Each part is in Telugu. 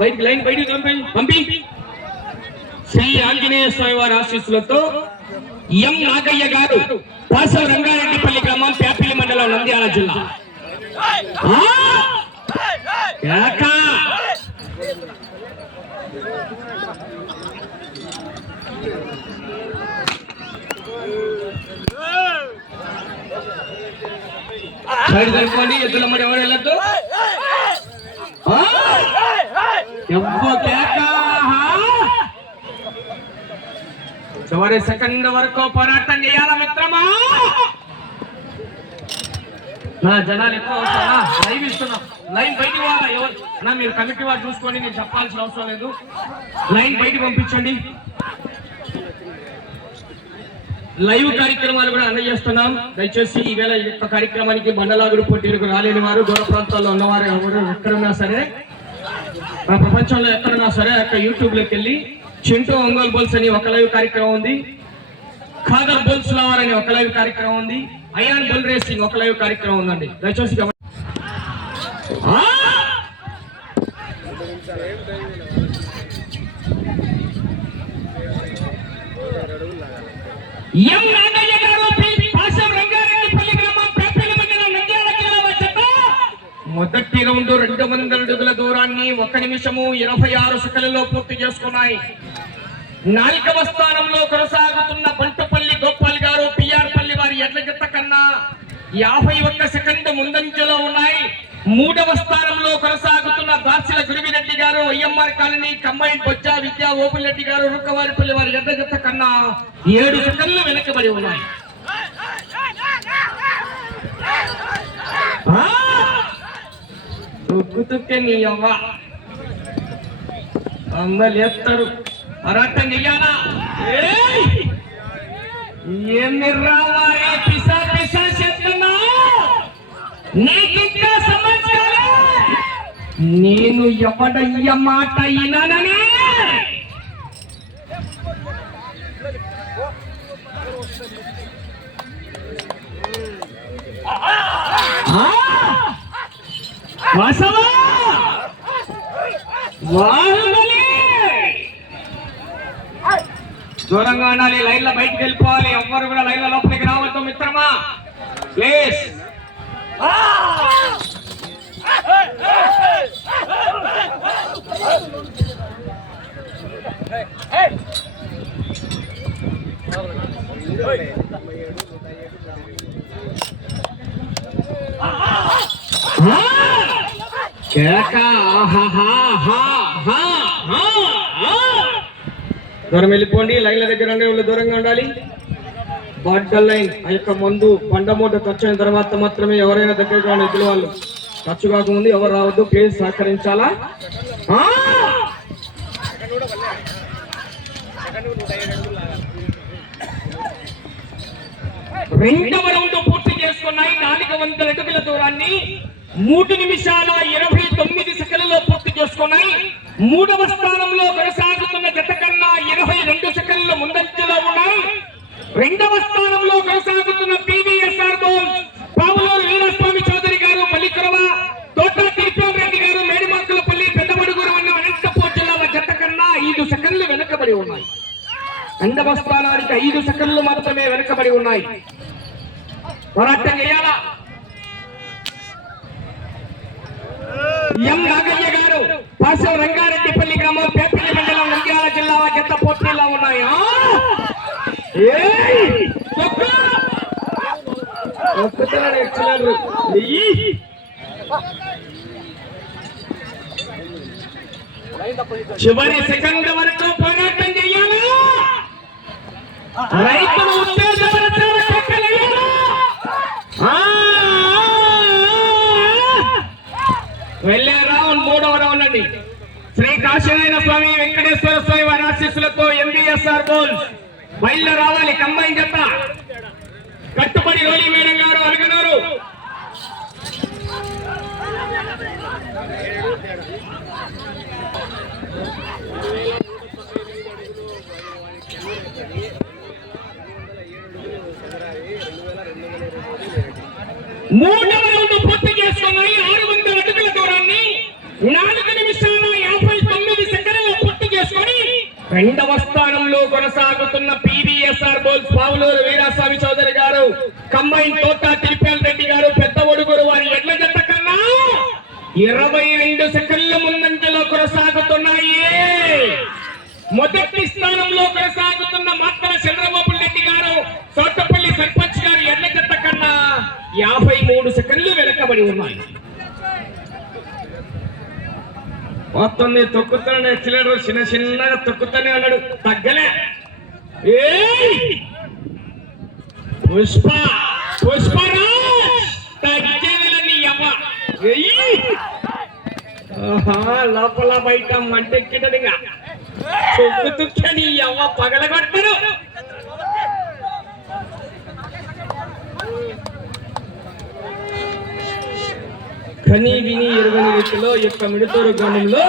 బయటికి లైన్ బయటికి పంపి శ్రీ ఆంజనేయ స్వామి వారి ఆశీస్సులతో ఎం నాగయ్య గారు పాసవ రంగారెడ్డిపల్లి గ్రామం ప్యాపిలి మండలం నంద్యాల జిల్లా. సైడ్ కలుపుకోండి, ఎద్దుల మరి ఎవరు వెళ్ళద్దు. చివరి సెకండ్ వరకు పోరాటం చేయాలా మిత్రమా? జనాలు ఎక్కువ వస్తారా? లైవ్ ఇస్తున్నాం, లైన్ బయటికి పోవాలా? ఎవరు మీరు కమిటీ వారు చూసుకోండి, నేను చెప్పాల్సిన అవసరం లేదు. లైన్ బయటికి పంపించండి. లైవ్ కార్యక్రమాలు కూడా అందజేస్తున్నాం. దయచేసి ఈవేళ ఈ యొక్క కార్యక్రమానికి బండలాగుడు పోటీలకు రాలేని వారు, దూర ప్రాంతాల్లో ఉన్నవారు ఎవరు ఎక్కడున్నా సరే, ప్రపంచంలో ఎక్కడున్నా సరే అక్కడ యూట్యూబ్ లోకి వెళ్ళి చింటూ ఒంగోలు బోల్స్ అని ఒక లైవ్ కార్యక్రమం ఉంది, ఖాదర్ బోల్స్ లవర్ అని ఒక లైవ్ కార్యక్రమం ఉంది, అయాన్ బుల్ రేసింగ్ ఒక లైవ్ కార్యక్రమం ఉందండి. దయచేసి మొదటి రౌండ్ 200 అడుగుల దూరాన్ని 1 నిమిషము 26 సెకన్లలో పూర్తి చేసుకున్నాయి. 4వ స్థానంలో కొనసాగుతున్న బంటుపల్లి గోపాల్ గారు పిఆర్ పల్లి వారి ఎడ్ల జత కన్నా 51 సెకండ్ ముందంజలో ఉన్నాయి. 3వ స్థానంలో కొనసాగుతున్న దాసిల గురువిరెడ్డి గారు వైఎంఆర్ కాలనీ కంబైన్ బొజ్జా విద్యా ఓపులరెడ్డి గారు రుక్కవారిపల్లి వారి ఎడ్ల జత కన్నా 7 సెకండ్లు వెనకబడి ఉన్నాయి. తుక్కే నీ అవ్వ అమ్మలు ఎత్తారు, పోరాటం చెయ్యాలా? ఏమి రావాలి? పిసా పిసా చెప్తున్నా, నీకింకా సంవత్సరాలు నేను ఎవడయ్య మాట అయినానని దూరంగా ఉండాలి, లైన్లో బయటకు వెళ్ళిపోవాలి, ఎవ్వరు కూడా లైన్ల లోపలికి రావద్దు మిత్రమా, ప్లీజ్. దూరం వెళ్ళిపోండి, లైన్ల దగ్గర దూరంగా ఉండాలి. బార్డర్ లైన్ ఆ యొక్క మందు బండమూట ఖర్చు అయిన తర్వాత మాత్రమే ఎవరైనా దగ్గరగా ఎదురు వాళ్ళు ఖర్చు కాకముందు ఎవరు రావద్దు, ప్లీజ్ సహకరించాలా. రెండవ రౌండ్ పూర్తి చేసుకున్నాయి. 400 అడుగుల దూరాన్ని 3 నిమిషాల 29 సెకన్లలో పూర్తి చేసుకున్నాయి. 3వ స్థానంలో కొనసాగుతున్న జత కన్నా 22 సెకన్లు ముందంజలో ఉన్నాయి. 2వ స్థానంలో కొనసాగుతున్న పీవీఎస్ఆర్ బోల్స్ పావులూరు వీరస్వామి చౌదరి గారు మల్లికరవ, తోట తిరుపతి గారు మేడిమాకులపల్లి పెద్దమడుగురు అన్న అనంతపూర్ జిల్లాల జత కన్నా 5 సెకన్లు వెనుకబడి ఉన్నాయి. 2వ స్థానానికి 5 సెకన్లు మాత్రమే వెనుకబడి ఉన్నాయి. పోరాటం చేయాలా? ఎం నాగయ్య గారు పాసవ రంగారెడ్డిపల్లి గ్రామం పేపల్లి మండలం నంద్యాల జిల్లా జత పోటీలో ఉన్నాయి. చివరి సెకండ్ వరకు పోరాటం చేయాలి. రైతులు ఉత్తేజపరచాలి. వెళ్ళే రౌండ్ 3వ రౌండ్ అండి. శ్రీ కాశీనారాయణ స్వామి వెంకటేశ్వర స్వామి వారి ఆశీస్సులతో ఎంబీఎస్ఆర్ బోల్స్ బయలు రావాలి. కంబైన్ జత కట్టుబడి రోలి మేడం గారు అలగనూరు. మూడవ రౌండ్ పూర్తి చేసుకున్నాయి. 600 అడుగుల దూరాన్ని 4 నిమిషాల 59 సెకండ్లలో పూర్తి చేసుకొని రెండవ స్థానంలో కొనసాగుతున్న పివిఎస్ఆర్ బోల్స్ పావులూరు వీరాస్వామి చౌదరి గారు, కంబైన్ తోట తిరుపతి రెడ్డి గారు, పెద్ద ఒడుగురు వారి ఎడ్ల జత కన్నా 22 సెకండ్ల ముందంజలో కొనసాగుతున్నాయి. మొదటి స్థానంలో కొనసాగుతున్న మాత్ర చంద్రబాబు రెడ్డి గారు, సోటపల్లి సర్పంచ్ గారు ఎడ్ల జత కన్నా 53 సెకండ్లు వెనకబడి ఉన్నాయి. మొత్తం తొక్కుతానే ఎక్సలేటర్ చిన్న చిన్నగా తొక్కుతానే ఉన్నాడు, తగ్గలే. పుష్ప పుష్పరాజ్ తగ్గేదిలని లోపల బయట మంటెక్కిటదిగా తొక్కు తుక్కని అవ్వ పగలగొట్టరు. కని విని ఎరుగని రీతిలో యొక్క మిడుతూరు గ్రామంలో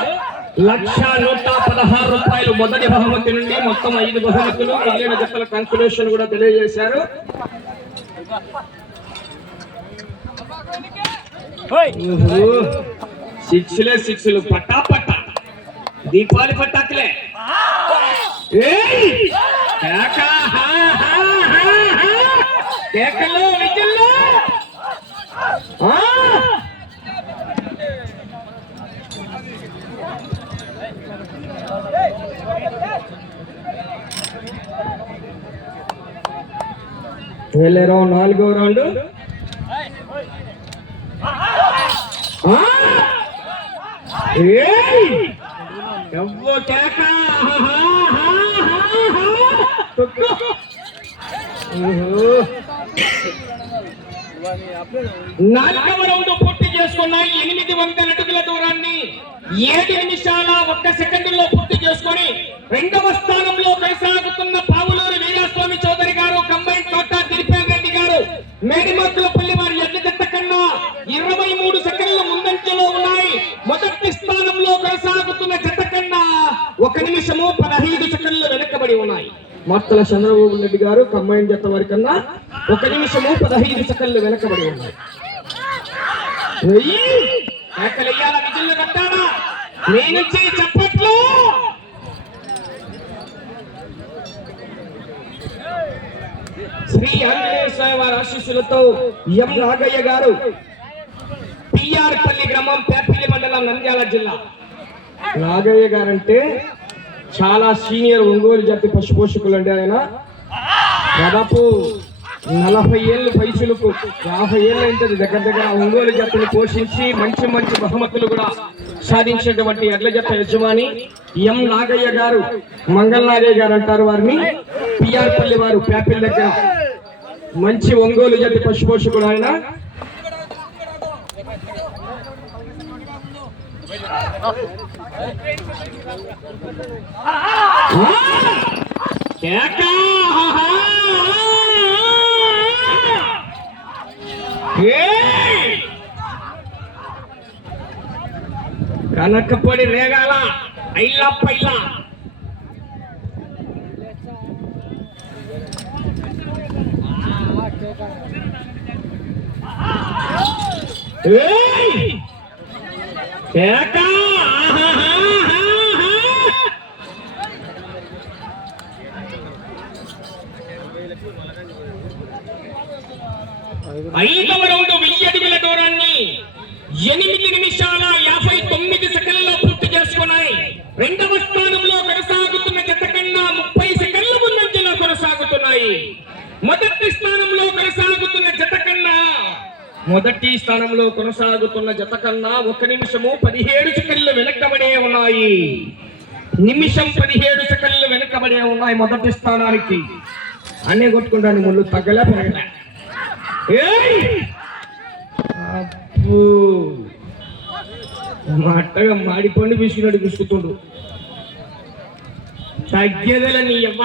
1,116 రూపాయలు మొదటి బహుమతి నుండి మొత్తం 5 బహుమతులు, మిగిలిన జతల కన్సలేషన్ కూడా తెలియజేశారు. సిక్స్లు పట్టా పట్టా దీపావళి పట్టాకులే. కేకల్లో విజిల్లో వెళ్ళారో 4వ రౌండ్. నాలుగవ రౌండ్ పూర్తి చేసుకున్నాయి. 800 అడుగుల దూరాన్ని 7 నిమిషాల 1 సెకండ్లో పూర్తి చేసుకొని రెండవ స్థానంలో కొనసాగుతున్న పావులూరు వీరాస్వామి చౌదరి గారు, కంబైన్ తోట తిరుపతి రెడ్డి గారు, మేడిమద్దులపల్లి వారి ఎడ్ల జత కన్నా 23 సెకండ్ల ముందంజలో ఉన్నాయి. మొదటి స్థానంలో కొనసాగుతున్న జత కన్నా 1 నిమిషము 15 సెకండ్లు వెనకబడి ఉన్నాయి. మత్తల చంద్రబాబు రెడ్డి గారు, కంబైన్ జత వారి కన్నా 1 నిమిషము 15 సెకండ్లు వెనకబడి ఉన్నాయి. చప్పట్లు. శ్రీ ఆంజనేయ స్వామి వారి ఆశీస్సులతో ఎం నాగయ్య గారు, పిఆర్ పల్లి గ్రామం, పేపల్లి మండలం, నంద్యాల జిల్లా. నాగయ్య గారంటే చాలా సీనియర్ ఒంగోలు జాతి పశు పోషకులు అండి. ఆయన దాదాపు 40 ఏళ్ళు వయసులకు 50 ఏళ్ళు అయింది దగ్గర ఒంగోలు జాతిని పోషించి మంచి మంచి బహుమతులు కూడా సాధించినటువంటి ఎడ్ల జత యజమాని ఎం నాగయ్య గారు, మంగళ నాగయ్య గారు అంటారు వారిని. పిఆర్ పల్లి వారు పేపల్లి దగ్గర మంచి ఒంగోలు జాతి పశు పోషకుడు ఆయన. కనకపొడి రేగాల ఐలా పైలా. ఐదవ రౌండ్ 1000 అడుగుల దూరాన్ని 8 నిమిషాల 59 సెకండ్లలో పూర్తి చేసుకున్నాయి. రెండవ స్థానంలో కొనసాగుతున్న జత కన్నా 30 సెకండ్ల ముందంజలో కొనసాగుతున్నాయి. మొదటి స్థానంలో కొనసాగుతున్న జత కన్నా 1 నిమిషము 17 సెకండ్లు వెనకబడే ఉన్నాయి. నిమిషం 17 సెకండ్లు వెనకబడే ఉన్నాయి మొదటి స్థానానికి. అన్నీ కొట్టుకుంటాను, ముళ్ళు తగ్గలే పెరగలే. మట్టగా మాడిపోండి బిసుకున్నాడు, బిసుకుతుండు. తగ్గేదల నీ అవ్వ.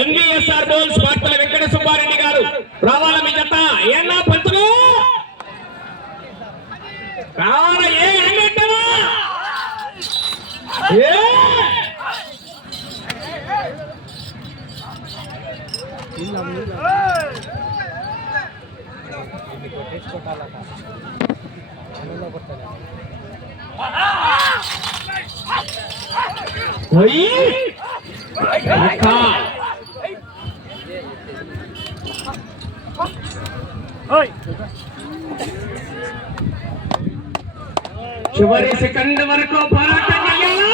ఎన్వీఎస్ఆర్ బోల్స్ వార్తల వెంకట సుబ్బారెడ్డి గారు రావాల మీ జత ఏనా పంతులు రావాల ఏ ఎంగట్టవా ఏ చివరి సెకండ్ వరకు పోరాటం చేయాలా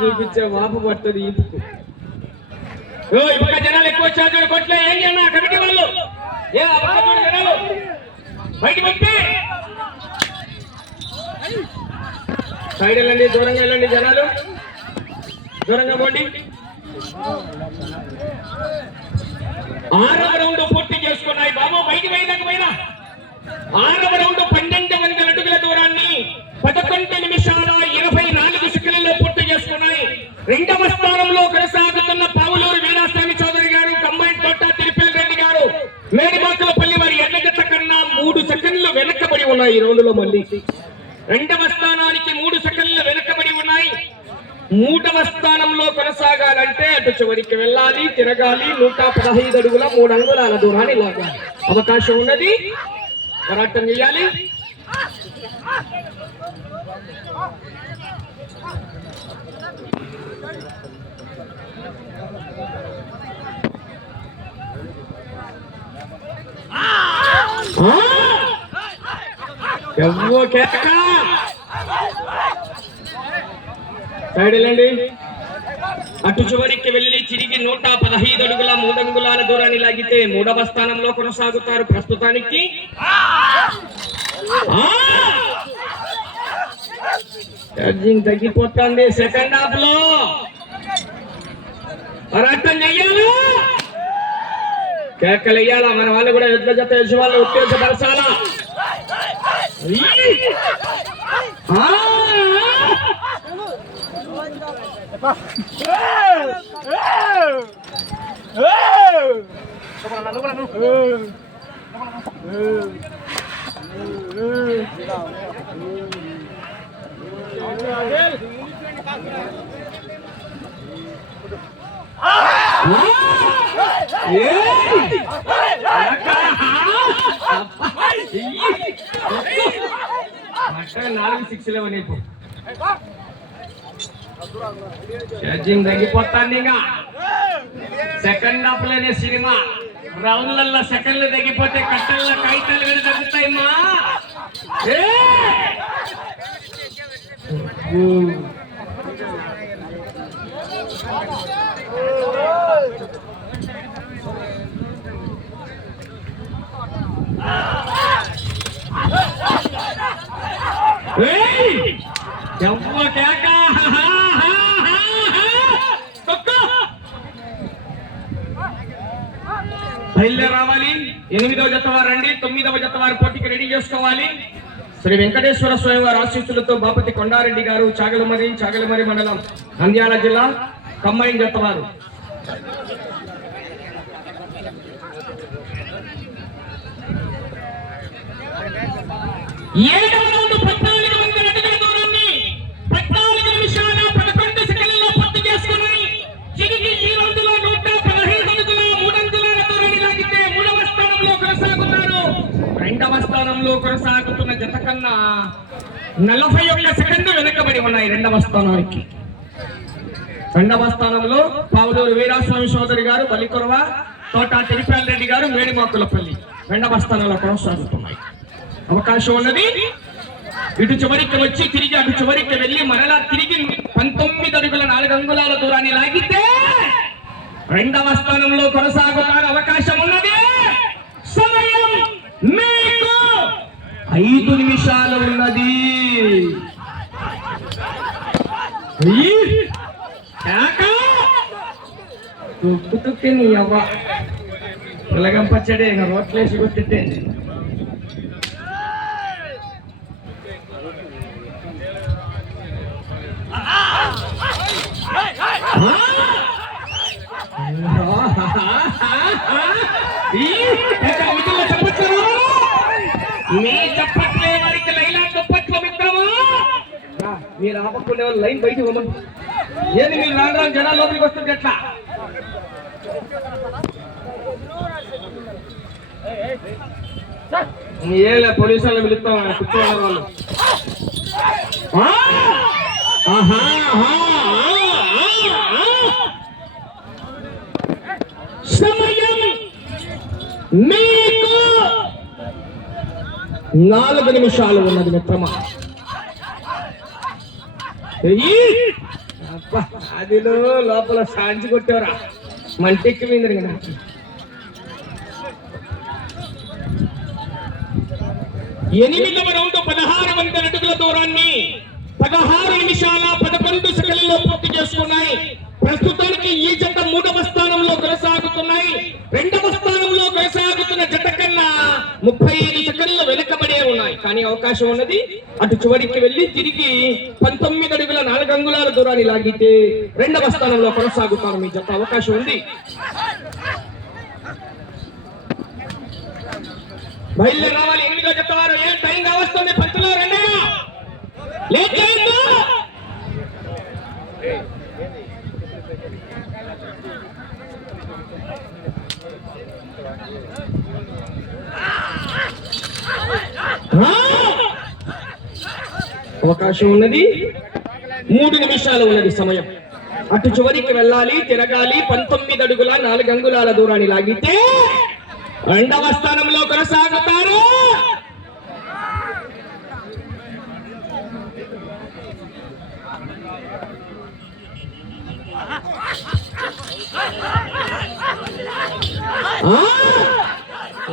చూపించే వాపు పడుతుంది ఈపుకు జనాలు ఎక్కువ వచ్చారు కొట్లే ఏం చేయనా కమిటీ వాళ్ళు జనాలు బయట పెట్టి సైడ్ వెళ్ళండి దూరంగా వెళ్ళండి జనాలు దూరంగా పోండి 6వ రౌండ్ పూర్తి చేసుకున్నాయి బాబు బయటికి వేయలేకపోయినా 6వ రౌండ్ 12 అడుగుల దూరాన్ని 11 నిమిషాల 24 సెకండ్లలో పూర్తి చేసుకున్నాయి 2వ స్థానంలో కొనసాగుతున్న పావులూరు వీరాస్వామి చౌదరి గారు కంబైన్ తోట తిరుపతి రెడ్డి గారు మేడిమాకులపల్లి వారి ఎడ్ల జత కన్నా 3 సెకండ్లు వెనకబడి ఉన్నాయి ఈ రౌండ్ లో మళ్ళీ 2వ స్థానానికి 3 సెకండ్లు వెనకబడి ఉన్నాయి 3వ స్థానంలో కొనసాగాలంటే అటు చివరికి వెళ్ళాలి తిరగాలి 115 అడుగుల 3 అంగుళాల దూరాన్ని లాగాలి అవకాశం ఉన్నది పోరాటం చేయాలి సైడ్ వెళ్ళండి అటు చివరికి వెళ్ళి తిరిగి 115 అడుగుల 3 అంగుళాల దూరాన్ని లాగితే 3వ స్థానంలో కొనసాగుతారు ప్రస్తుతానికి ఛార్జింగ్ తగ్గిపోతుంది సెకండ్ హాఫ్ లో పోరాటం చెయ్యాలి కేకలు వేయాలా మన వాళ్ళు కూడా యుద్ధ జత వేసి వాళ్ళు ఉత్తేజపరచాలా ఛార్జింగ్ తగ్గిపోతాంది ఇంకా సెకండ్ హాఫ్ లోనే సినిమా రౌండ్లలో సెకండ్లు తగ్గిపోతే కట్టల్లో కాగితాలు కూడా తగ్గుతాయి మా బయలుదేరి రావాలి 8వ జత వారు రండి 9వ జత వారు పోటీకి రెడీ చేసుకోవాలి శ్రీ వెంకటేశ్వర స్వామి వారి ఆశీస్సులతో బాపతి కొండారెడ్డి గారు చాగలమరి మండలం నంద్యాల జిల్లా కంబైన్ జత వారు కొనసాగుతున్న జత కన్నా 41 సెకండ్లు వెనకబడి ఉన్నాయి 2వ స్థానానికి 2వ స్థానంలో పావులూరు వీరాస్వామి చౌదరి గారు బలికొరవ తోట తిరుపతి రెడ్డి గారు మేడిమాకులపల్లి 2వ స్థానంలో కొనసాగుతున్నాయి అవకాశం ఉన్నది ఇటు చివరికి వచ్చి తిరిగి అటు చివరికి వెళ్ళి మరలా తిరిగి 19 అడుగుల 4 అంగుళాల దూరాన్ని లాగితే రెండవ స్థానంలో కొనసాగుతారు. అవకాశం ఉన్నది. సమయం మీకు 5 నిమిషాలు ఉన్నది. తుక్కు తుక్కి నీ అవ్వ పిల్లగం పచ్చడే రోట్లేసి కొట్టితే మీ చప్పట్లే వారికి లైలా దుప్పట్లు మిత్రమా. మీరు ఆపకుండా లైన్ బయట ఇవ్వమని ఏంది మీరు రాను రాను జనాలు లోపలికి వస్తుంది ఎట్లా? ఏలే పోలీసు వాళ్ళు పిలుస్తాం కూర్చోవాలి వాళ్ళు. సమయం మీకు 4 నిమిషాలు ఉన్నది మిత్రమా. అదిలో లోపల సాంచి కొట్టేవరా మంటెక్కి మీద 8వ రౌండ్ 1600 అడుగుల దూరాన్ని 16 నిమిషాల 11 సెకండ్లలో పూర్తి చేసుకున్నాయి. ప్రస్తుతానికి ఈ జత 3వ స్థానంలో కొనసాగుతున్నాయి. 2వ స్థానంలో కొనసాగుతున్న జత కన్నా 35 సెకండ్లు వెనుకబడే ఉన్నాయి. కానీ అవకాశం ఉన్నది. అటు చివరికి వెళ్లి తిరిగి 19 అడుగుల 4 అంగుళాల దూరాన్ని లాగితే 2వ స్థానంలో కొనసాగుతారు మీ జత. అవకాశం ఉంది. బయలుదేరి రావాలి 8వ జత వారు. ఏం టైం కావస్తుంది పంచులో 2 లేట్ చేయొద్దు. అవకాశం ఉన్నది. 3 నిమిషాలు ఉన్నది సమయం. అటు చివరికి వెళ్ళాలి, తిరగాలి. 19 అడుగుల 4 అంగుళాల దూరాన్ని లాగితే 2వ స్థానంలో కొనసాగుతారు.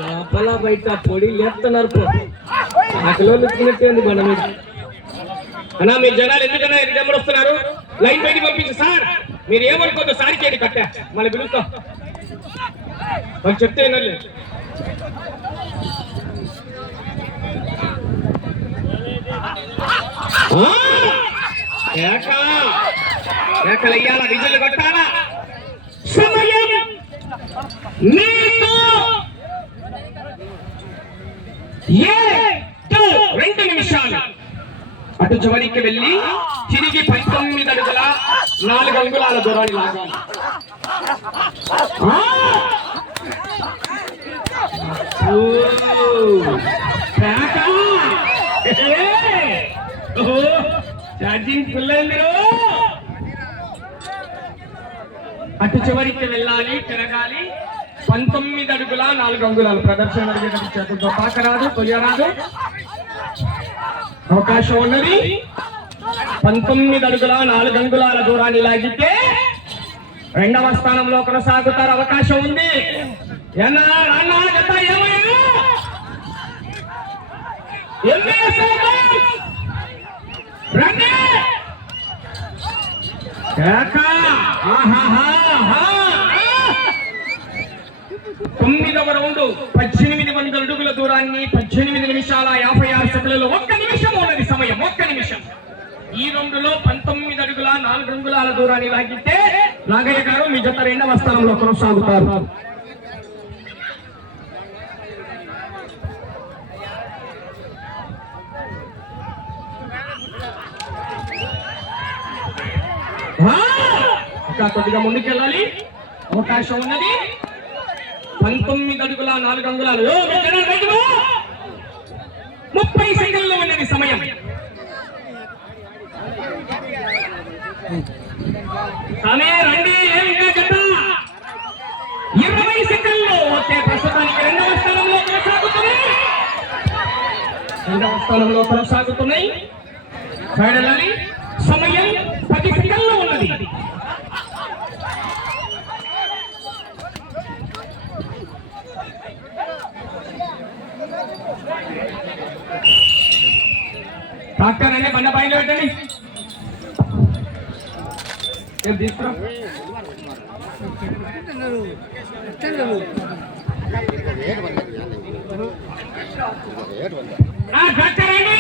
లోపల బయట పొడి లేపుతున్నారు. ఆకలో లుక్కినట్టు బండ మీద అన్నా. మీరు జనాలు ఎందుకన్నా ఎదురు వస్తున్నారు? లైన్ బయటికి పంపించు సార్. మీరు ఏమనుకోద్దు, సారి చేయండి కట్టా మళ్ళీ పిలుస్తాం. వాళ్ళు చెప్తే ఏకలయ్యాల విజులు కొట్టాలా. సమయం మీకు 2 నిమిషాలు. అటు చివరికి వెళ్ళి తిరిగి 19 అడుగుల 4 అంగుళాల దూరాన్ని లాగాలి. ఛార్జింగ్ ఫుల్ అయింది. అటు చివరికి వెళ్ళాలి, తిరగాలి. 19 అడుగుల 4 అంగుళాలు ప్రదర్శన చేతులతో తాకరాదు, తొయ్యరాదు. అవకాశం ఉన్నది. 19 అడుగుల 4 అంగుళాల దూరాన్ని లాగితే 2వ స్థానంలో కొనసాగుతారు. అవకాశం ఉంది. తొమ్మిదవ రౌండ్ 1800 అడుగుల దూరాన్ని 18 నిమిషాల 56 సెకండ్లలో 1 నిమిషం ఉన్నది సమయం. 1 నిమిషం. ఈ రౌండ్లో 19 అడుగుల 4 అంగుళాల దూరాన్ని లాగితే నాగయ్య గారు మీ జత 2వ స్థానంలో కొనసాగుతారు. ఇంకా కొద్దిగా ముందుకెళ్ళాలి. అవకాశం ఉన్నది. 19 అడుగుల 4 అంగుళాలు 30 సెకండ్లు ఉన్నది సమయం. రండి. ఇంకా జత 20 సెకండ్లు. ఓకే, ప్రస్తుతానికి 2వ స్థానంలో కొనసాగుతున్నాయి. సమయం 10 డాక్టర్ అనే బండ పైన పెట్టండి. తీసుకురా డాక్టర్ అండి.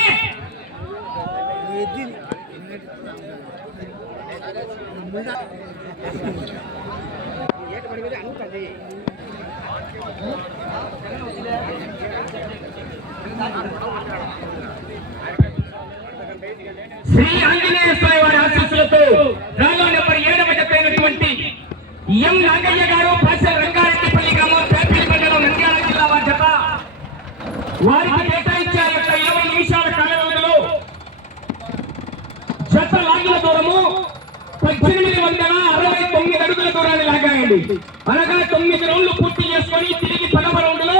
శ్రీ ఆంజనేయ స్వామి వారి ఆశీస్సులతో రాలో నెంబర్ 7వ జతైనటువంటి ఎం నాగయ్య గారు పాసెల్ రంగారెడ్డిపల్లి గ్రామం పేపల్లి మండలం నంద్యాల జిల్లా వారి జత వారికి కేటాయించే 20 నిమిషాల కాల వ్యవధిలో జత లాగిన దూరము 1869 అడుగుల దూరాన్ని లాగాయండి. అనగా 9 రౌండ్లు పూర్తి చేసుకొని తిరిగి 10వ రౌండ్ లో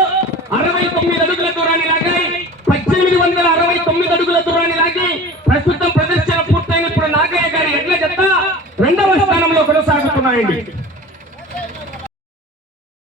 69 అడుగుల దూరాన్ని లాగాయి. 1869 అడుగుల దూరాన్ని లాగి ప్రస్తుతం ప్రదర్శన పూర్తయినప్పుడు నాగయ్య గారి ఎడ్ల జత 2వ స్థానంలో కొనసాగుతున్నాయండి.